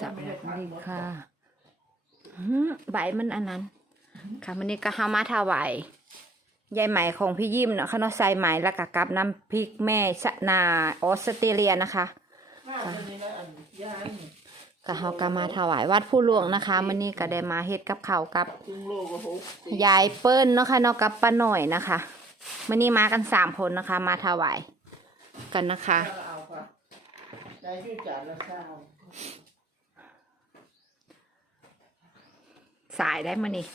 สวัสดีค่ะหืมใบมันอันนั้น ค่ะมันนี้ก็ฮามาถวายยายไหม่ของพี่ยิ้มเนาะขนาะใส่ไหมแล้วก็กับน้ำพริกแม่ชะนาออสเตรเลียนะคะข้าวมันนี่นะอันย่างนี่ก็เฮาก็มาถวายวัดผู้หลวงนะคะมันนี้ก็ได้มาเฮ็ดกับเขากับยายเปิ้ลเนาะค่ะเนาะกับป้าหน่อยนะคะมันนี้มากันสามคนนะคะ มาถวายกันนะคะ เอาค่ะได้ชื่อจานละเศร้า สายได้มานี่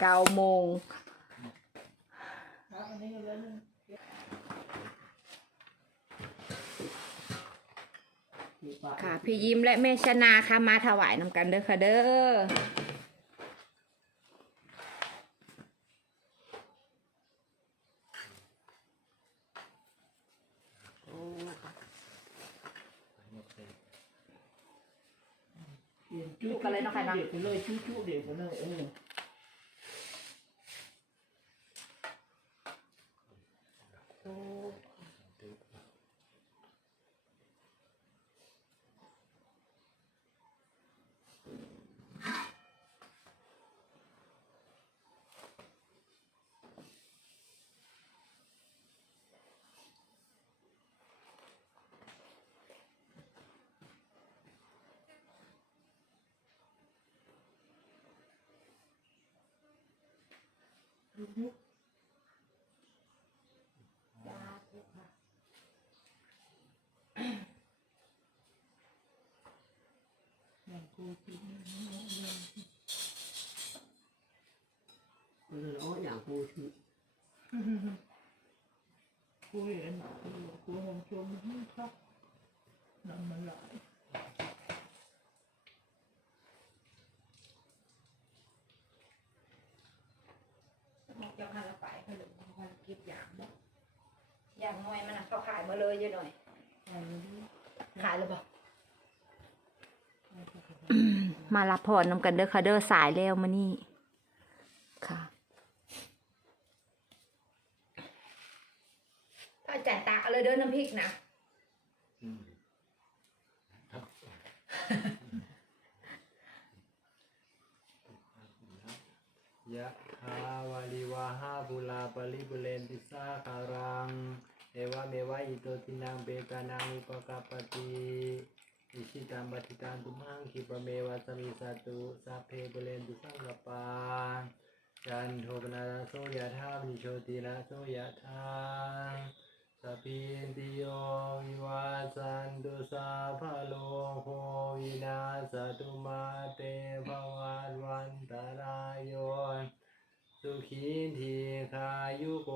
เก้าโมงครับอันนี้ก็แล้วนึงค่ะ พี่ยิ้มและแม่ชนาค่ะมาถวายนำกันเด้อค่ะเด้อ เปลี่ยนจุ๊กันเลยเนาะค่ะเด็กไปเลยจุ๊จุ๊เด็กไปเลยเออ อย่างกูกินเออเอาอย่างกูชื่อ กูเห็นกูกูหงชมมันครับน้ำมันไหล จะพาเราไปเขาเลยพาเก็บอย่างบ่ อย่างน้อยมันนะเขาขายมาเลยเยอะหน่อยอันนี้ขายหรือเปล่ามารับพรนำกันเด้อค่ะเด้อสายแล้วมานี่ค่ะ ถ้าจ่ายตาเอาเลยเด้อน้ำพริกนะยะคาวาลิวาหาบุ ลิบุเรนติสาคารัง เอวะเมวะอิโตตินังเบตานังอุปกาปติอิชิตังปฏิตังตุมังคิปะเมวะสมิสตุสัพเพบุเรนตุสังกปาจันโทปนาโสยะธามิโชตินะโสยะธาสัพพิติโยวิวาสันตุสาพะโลโควินาสตุมาเตภวันวันตรายโย สุขีทีขายุโก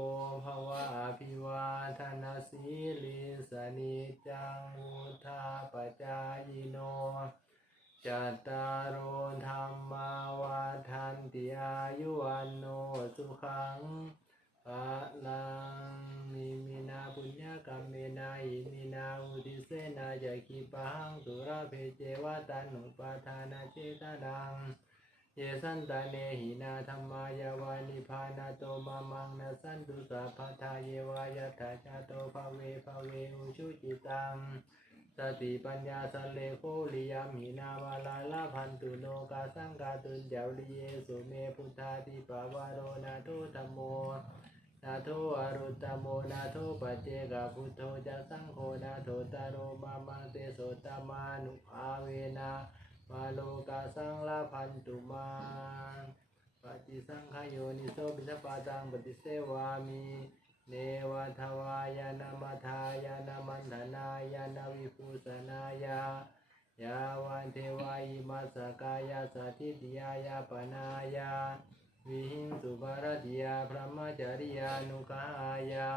ภวะอภิวาทนาสีลิสนิจังมุทาปจายโนจัตตารโอธรรมาวาทันติอายุวันโนสุขังปะลังนิมินาปุญญากรรมเมนาอิมินาอุทิเสนาจคิปังสุราเพเจวตันุปทานาเจตดัง เยสันตาเนหินาธรรมายาวานิพานาโตมามังนาสันตุสัพพทาเยวายาถาชาโตภเวภเวอุชุจิตังสติปัญญาสเลโคลิยามหินาวาลาลาพันตุโนกาสังกาตุนเจวลิเยสุเมพุทธาติปาวาโรนาโทธรรมโมนาโทอรุตโมนาโทปัจเจกาพุทโธจะสังโฆนาโทตาโรมามังเตโสตมานุอาเวนา มาโลกาสังลาพันตุมาปฏิสังขโยนิโสปิทปาตังปฏิเสวามิเนวะทวายานามาทายานามันธนายานาวิภูสนายายาวันเทวายิมัสกายาสัทิติยายาปนายาวิหิงสุบารติยาพระมจริยานุกายา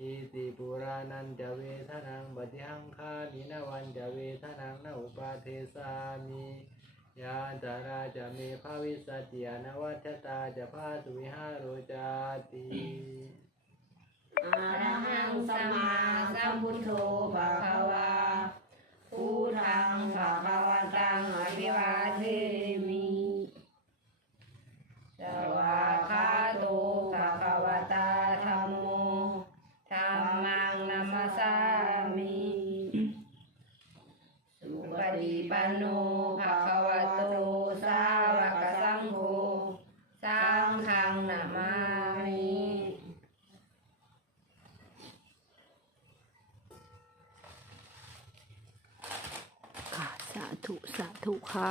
อิติปุรานันจะเวทนังปฏิหังคามินวันจะเวทนังนอุปาเทสามียาจาราจะเมภาวิสัจยานวัชตาจะพาสุวิหารุจาติอะรหังสัมมาสัมพุทโธ ปฏิปันโนภะคะวะโตสาวกสังโฆสังฆังนามามิค่ะสาธุ สาธุค่ะ